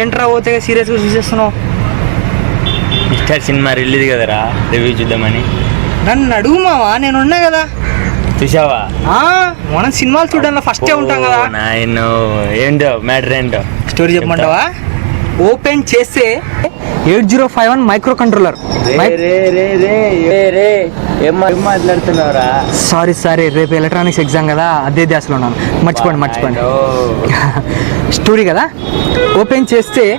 ఏంట్రా పోతే సీరియస్గా చూసేస్తున్నావు? మిస్టర్ సినిమా రిలీజ్ కదరా? రివ్యూ చూద్దామని. నన్ను అడుగు మావా నేను ఉన్నా కదా. చూసావా? ఆ, మనం సినిమాలు చూడడంలో ఫస్టే ఉంటాం కదా. నాయన ఏంటో మ్యాటర్ ఏంటో? స్టోరీ చెప్పమంటావా? ఓపెన్ చేస్తే eight zero five one micro controller రే రే రే రే రే. మాట్లాడుతున్నావురా? సారీ సారీ రేపు ఎలక్ట్రానిక్స్ ఎగ్జామ్ కదా అదే ధ్యాసలో ఉన్నాను. మర్చిపోండి మర్చిపోండి. స్టోరీ కదా? ఓపెన్ చేస్తే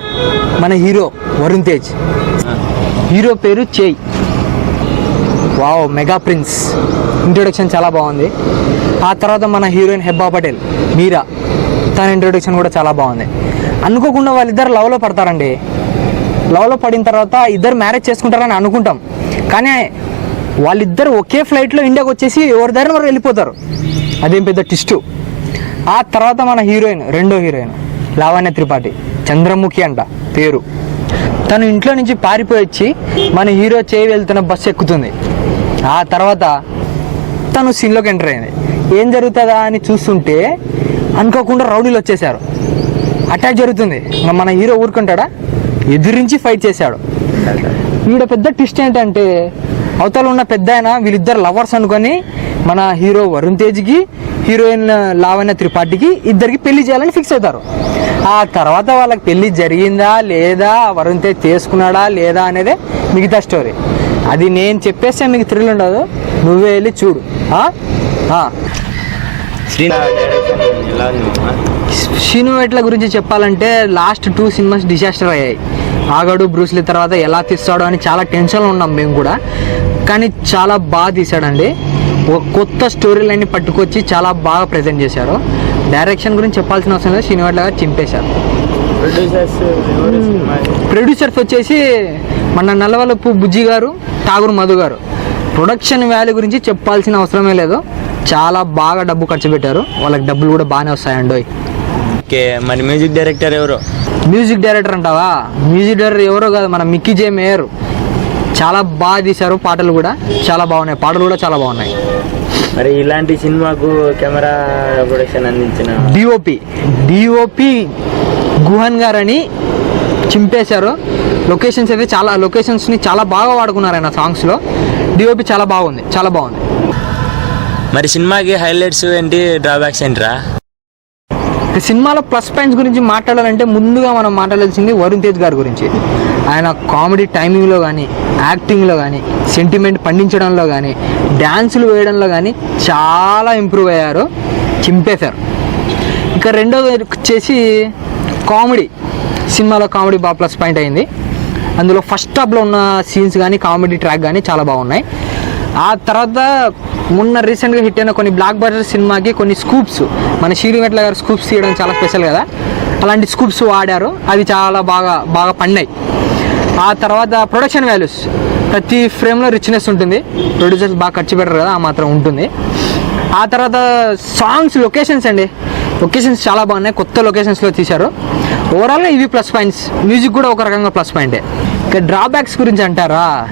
మన హీరో వరుణ్ తేజ్. హీరో పేరు చేయి. వావ్ మెగా ప్రిన్స్ ఇంట్రొడక్షన్ చాలా బాగుంది. ఆ తర్వాత మన హీరోయిన్ హెబ్బా పటేల్ మీరా. తన ఇంట్రొడక్షన్ కూడా చాలా బాగుంది. అనుకోకుండా వాళ్ళిద్దరు లవ్లో పడతారండి. లవ్లో పడిన తర్వాత ఇద్దరు మ్యారేజ్ చేసుకుంటారని అనుకుంటాం. కానీ వాళ్ళిద్దరు ఒకే ఫ్లైట్లో ఇండియాకి వచ్చేసి ఎవరి దారిన వారు వెళ్ళిపోతారు. అదేం పెద్ద టిస్టు ఆ తర్వాత మన హీరోయిన్ రెండో హీరోయిన్ లావణ్య త్రిపాఠి చంద్రముఖి అంట పేరు. తను ఇంట్లో నుంచి పారిపోయి వచ్చి మన హీరో చేయి వెళ్తున్న బస్సు ఎక్కుతుంది. ఆ తర్వాత తను సీన్లోకి ఎంటర్ అయింది. ఏం జరుగుతుందా అని చూస్తుంటే అనుకోకుండా రౌడీలు వచ్చేసారు అటాక్ జరుగుతుంది. మన హీరో ఊరుకుంటాడా? ఎదురించి ఫైట్ చేశాడు. ఈడ పెద్ద ట్విస్ట్ ఏంటంటే అవతల ఉన్న పెద్ద ఆయన వీళ్ళిద్దరు లవర్స్ అనుకొని మన హీరో వరుణ్ తేజ్కి హీరోయిన్ లావణ్య త్రిపాఠికి ఇద్దరికి పెళ్ళి చేయాలని ఫిక్స్ అవుతారు. ఆ తర్వాత వాళ్ళకి పెళ్ళి జరిగిందా లేదా వరుణ్ తేజ్ చేసుకున్నాడా లేదా అనేదే మిగతా స్టోరీ. అది నేను చెప్పేస్తే మీకు థ్రిల్ ఉండదు. నువ్వే వెళ్ళి చూడు. శ్రీను ఎట్ల గురించి చెప్పాలంటే లాస్ట్ టూ సినిమాస్ డిజాస్టర్ అయ్యాయి. ఆగడు బ్రూస్లీ తర్వాత ఎలా తీస్తాడో అని చాలా టెన్షన్లో ఉన్నాం మేము కూడా. కానీ చాలా బాగా తీసాడండి ఒక కొత్త స్టోరీ లైన్ని పట్టుకొచ్చి చాలా బాగా ప్రజెంట్ చేశారు. డైరెక్షన్ గురించి చెప్పాల్సిన అవసరం లేదు. షీను ఎట్లగా చింపేశారు. ప్రొడ్యూసర్స్ ఎవరు సినిమా ప్రొడ్యూసర్స్ వచ్చేసి మన నల్లవలపు బుజ్జి గారు ఠాగూర్ మధు గారు. ప్రొడక్షన్ వాల్యూ గురించి చెప్పాల్సిన అవసరమే లేదు. చాలా బాగా డబ్బు ఖర్చు పెట్టారు. వాళ్ళకి డబ్బులు కూడా బాగానే వస్తాయండోయ్ ఓకే మరి మ్యూజిక్ డైరెక్టర్ ఎవరు? మ్యూజిక్ డైరెక్టర్ అంటావా? మ్యూజిక్ డైరెక్టర్ ఎవరో కాదు మన మిక్కీ జే మేయర్. చాలా బాగా తీశారు పాటలు కూడా. చాలా బాగున్నాయి. పాటలు కూడా చాలా బాగున్నాయి. మరి ఇలాంటి సినిమాకు కెమెరా ప్రొడక్షన్ అందించిన డిఓపి డిఓపి గుహన్ గారని చింపేశారు. లొకేషన్స్ అయితే చాలా లొకేషన్స్ని చాలా బాగా వాడుకున్నారు ఆయన సాంగ్స్లో డిఓపి చాలా బాగుంది. చాలా బాగుంది. మరి సినిమాకి హైలైట్స్ ఏంటి? డ్రాబ్యాక్స్ ఏంటిరా? సినిమాలో ప్లస్ పాయింట్స్ గురించి మాట్లాడాలంటే ముందుగా మనం మాట్లాడాల్సింది వరుణ్ తేజ్ గారి గురించి. ఆయన కామెడీ టైమింగ్లో కానీ యాక్టింగ్లో కానీ సెంటిమెంట్ పండించడంలో కానీ డ్యాన్సులు వేయడంలో కానీ చాలా ఇంప్రూవ్ అయ్యారు చింపేశారు. ఇక రెండోది వచ్చేసి కామెడీ సినిమాలో కామెడీ బాగా ప్లస్ పాయింట్ అయింది. అందులో ఫస్ట్ హాఫ్లో ఉన్న సీన్స్ కానీ కామెడీ ట్రాక్ కానీ చాలా బాగున్నాయి. ఆ తర్వాత మొన్న రీసెంట్గా హిట్ అయిన కొన్ని బ్లాక్ బస్టర్ సినిమాకి కొన్ని స్కూప్స్ మన శ్రీవెట్ల గారు స్కూప్స్ తీయడం చాలా స్పెషల్ కదా? అలాంటి స్కూప్స్ వాడారు. అవి చాలా బాగా బాగా పండినాయి ఆ తర్వాత ప్రొడక్షన్ వాల్యూస్ ప్రతి ఫ్రేమ్లో రిచ్నెస్ ఉంటుంది. ప్రొడ్యూసర్స్ బాగా ఖర్చు పెట్టరు కదా ఆ మాత్రం ఉంటుంది. ఆ తర్వాత సాంగ్స్ లొకేషన్స్ అండి. లొకేషన్స్ చాలా బాగున్నాయి. కొత్త లొకేషన్స్లో తీశారు. ఓవరాల్గా ఇవి ప్లస్ పాయింట్స్ మ్యూజిక్ కూడా ఒక రకంగా ప్లస్ పాయింటే ఇక డ్రాబ్యాక్స్ గురించి అంటారా?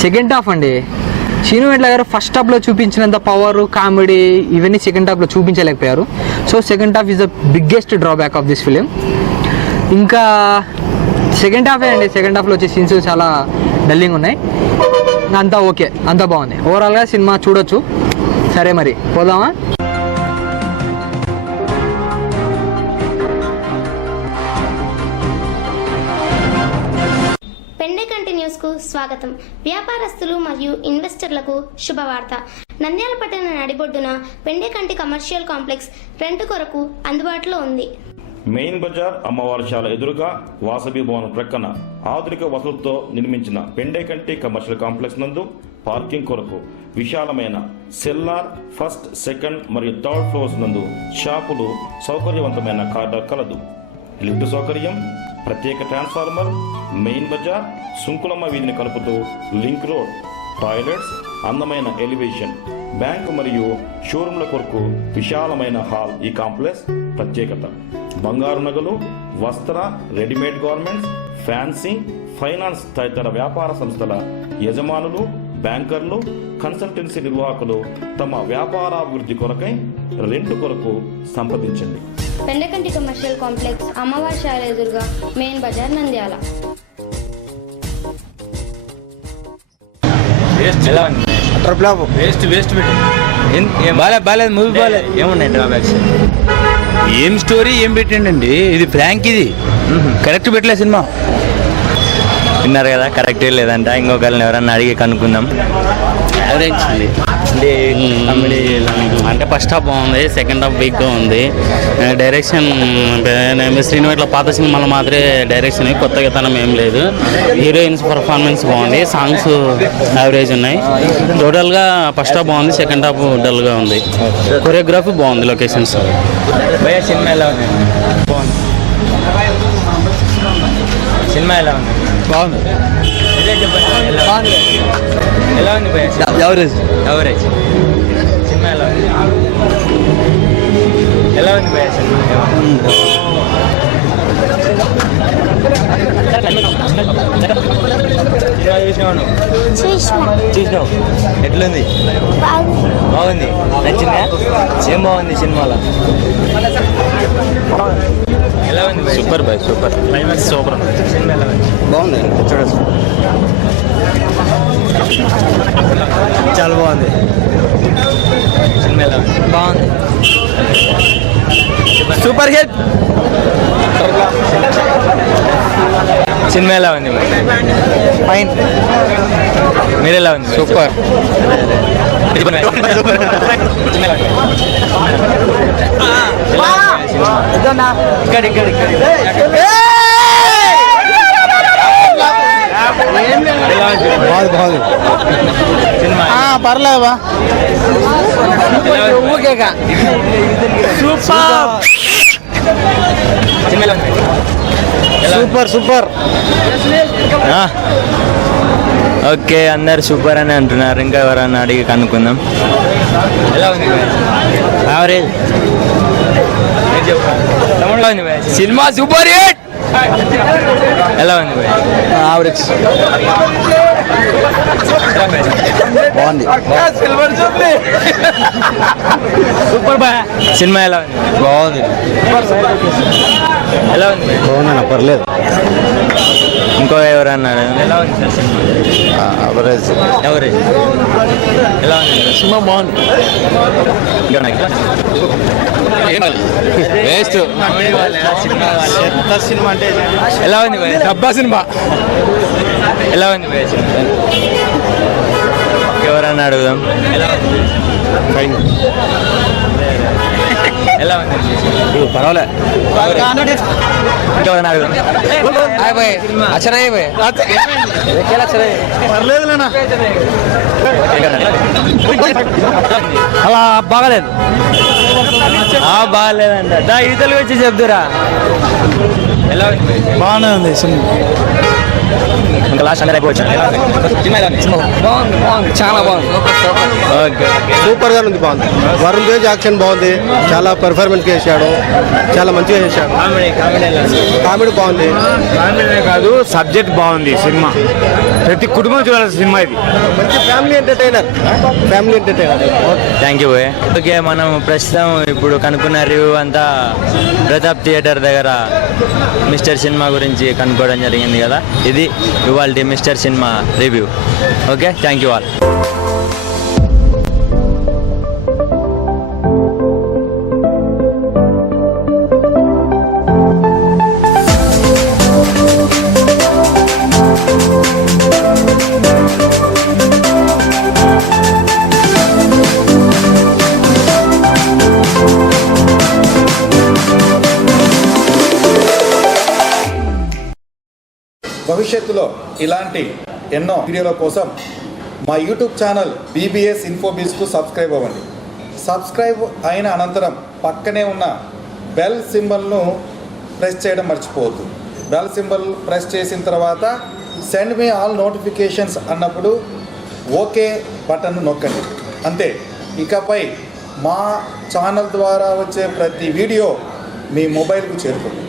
సెకండ్ హాఫ్ అండి. శ్రీను వెంట్ల గారు ఫస్ట్ హాఫ్లో చూపించినంత పవర్ కామెడీ ఇవన్నీ సెకండ్ హాఫ్లో చూపించలేకపోయారు. So second half is the biggest drawback of this film ఇంకా సెకండ్ హాఫే అండి. సెకండ్ హాఫ్లో వచ్చే సీన్స్ చాలా డల్లింగ్ ఉన్నాయి. అంతా ఓకే అంతా బాగుంది. ఓవరాల్గా సినిమా చూడొచ్చు. సరే మరి పోదామా? స్వాగతం. వ్యాపారస్తులు మరియు ఇన్వెస్టర్లకు శుభవార్త. నంద్యాల పట్టణ నడిబొడ్డున పెండేకంటి కమర్షియల్ కాంప్లెక్స్ రెంట్ కొరకు అందుబాటులో ఉంది. మెయిన్ బజార్ అమ్మవారిశాల ఎదురుగా వాసవి భవన్ ప్రక్కన ఆధునిక వసతులతో నిర్మించిన పెండేకంటి కమర్షియల్ కాంప్లెక్స్ నందు పార్కింగ్ కొరకు విశాలమైన సెల్లార్ ఫస్ట్ సెకండ్ మరియు థర్డ్ ఫ్లోర్స్ నందు షాపులు సౌకర్యవంతమైన కార్డర్ కలదు. లిఫ్ట్ సౌకర్యం ప్రత్యేక ట్రాన్స్ఫార్మర్ మెయిన్ బజార్ సుంకులమ్మ వీధిని కలుపుతూ లింక్ రోడ్ టాయిలెట్స్ అందమైన ఎలివేషన్ బ్యాంకు మరియు షోరూంల కొరకు విశాలమైన హాల్ ఈ కాంప్లెక్స్ ప్రత్యేకత. బంగారు నగలు వస్త్ర రెడీమేడ్ గార్మెంట్స్ ఫ్యాన్సీ ఫైనాన్స్ తదితర వ్యాపార సంస్థల యజమానులు బ్యాంకర్లు కన్సల్టెన్సీ నిర్వాహకులు తమ వ్యాపారాభివృద్ధి కొరకై రెంట్ కొరకు సంప్రదించండి. పెండకంటి కమర్షియల్ కాంప్లెక్స్ అమ్మవారి శాల ఎదురుగా మెయిన్ బజార్ నంద్యాల. వేస్ట్. వేస్ట్ బాలే బాలేదు మూవీ ఏమున్నాయి డ్రాబ్యాక్స్ ఏం స్టోరీ ఏం పెట్టండి ఇది ఫ్రాంక్ ఇది. కరెక్ట్ పెట్టలే సినిమా. విన్నారు కదా కరెక్టే లేదంట. ఇంకొకరిని ఎవరన్నా అడిగి కనుక్కుందాం. అంటే అంటే ఫస్ట్ హాఫ్ బాగుంది సెకండ్ హాఫ్ వీక్గా ఉంది. డైరెక్షన్ శ్రీను ఇట్లా పాత సినిమాలు మాత్రమే డైరెక్షన్ కొత్తగా తనం ఏం లేదు. హీరోయిన్స్ పర్ఫార్మెన్స్ బాగుంది సాంగ్స్ యావరేజ్ ఉన్నాయి. టోటల్గా ఫస్ట్ హాఫ్ బాగుంది సెకండ్ హాఫ్ డల్గా ఉంది. కొరియోగ్రఫీ బాగుంది లొకేషన్స్ సినిమా ఎలా ఉంది? బాగుంది. సినిమా ఎలా ఉంది? బాగుంది. ఇదే చెప్పండి ఎలా ఉంది? ఎలా ఉంది చూసినావు చూసినావు? ఎట్లుంది? బాగుంది. నచ్చిందా? ఏం బాగుంది సినిమాలో? ఎలా ఉంది? Super boy super. Climax super cinema ఎలా ఉంది? బాగుంది. చూడచ్చు చాలా బాగుంది. సినిమా ఎలా ఉంది? బాగుంది. సూపర్. హిట్! సినిమా ఎలా ఉంది? ఫైన్ మీరు ఎలా ఉంది. సూపర్? ఇక్కడ ఇక్కడ ఇక్కడ. సినిమా పర్లేవా ఊకేగా సినిమా ఎలా ఉంది? ఎలా ఉంది? Super super. ఓకే అందరు సూపర్ అని అంటున్నారు. ఇంకా ఎవరన్నా అడిగి కనుక్కుందాం. ఎలా ఉంది యావరేజ్. Cinema super hit! ఎలా ఉంది? యావరేజ్ బాగుంది. Super boy. సినిమా ఎలా ఉంది? బాగుంది. ఎలా ఉంది? బాగుందన్న పర్లేదు. ఇంకో ఎవరన్నా? ఎలా ఉంది సార్ సినిమా? యావరేజ్ ఎవరేజ్ ఎలా ఉంది? సినిమా బాగుంది. వేస్ట్ సినిమా అంటే ఎలా ఉంది? డబ్బా సినిమా. ఎలా ఉంది ఎవరన్నా అడుగుదాం. ఎలా ఉంది ఎలా ఉంది? పర్వాలే. అలా బాగలేదు. దా ఇతలు వచ్చి చెప్తురా ఎలా ఉంది? బాగానే ఉంది సినిమా ఇంకా లాస్ట్ అందరూ అయిపోవచ్చు. బాగుంది బాగుంది చాలా బాగుంది. ఓకే ఓకే సూపర్గా ఉంది బాగుంది. వరుణ్ తేజ్ యాక్షన్ బాగుంది. చాలా పెర్ఫార్మెన్స్ చేశాడు. చాలా మంచిగా చేశాడు. కామెడీ బాగుంది. కామెడీ కాదు సబ్జెక్ట్ బాగుంది సినిమా. ప్రతి కుటుంబం చూడాల్సిన సినిమా ఇది. మంచి family entertainer family entertainer thank you okay మనం ప్రస్తుతం ఇప్పుడు కనుక్కున్న రివ్యూ అంతా ప్రతాప్ థియేటర్ దగ్గర మిస్టర్ సినిమా గురించి కనుక్కోవడం జరిగింది కదా. ఇది ఇవాళ mister cinema review. Okay? Thank you all. భవిష్యత్తులో ఇలాంటి ఎన్నో వీడియోల కోసం మా యూట్యూబ్ ఛానల్ బీబీఎస్ ఇన్ఫోబీస్కు సబ్స్క్రైబ్ అవ్వండి. సబ్స్క్రైబ్ అయిన అనంతరం పక్కనే ఉన్న బెల్ సింబల్ను ప్రెస్ చేయడం మర్చిపోవద్దు. బెల్ సింబల్ ప్రెస్ చేసిన తర్వాత సెండ్ మీ ఆల్ నోటిఫికేషన్స్ అన్నప్పుడు ఓకే బటన్ నొక్కండి. అంతే. ఇకపై మా ఛానల్ ద్వారా వచ్చే ప్రతి వీడియో మీ మొబైల్కు చేరుతుంది.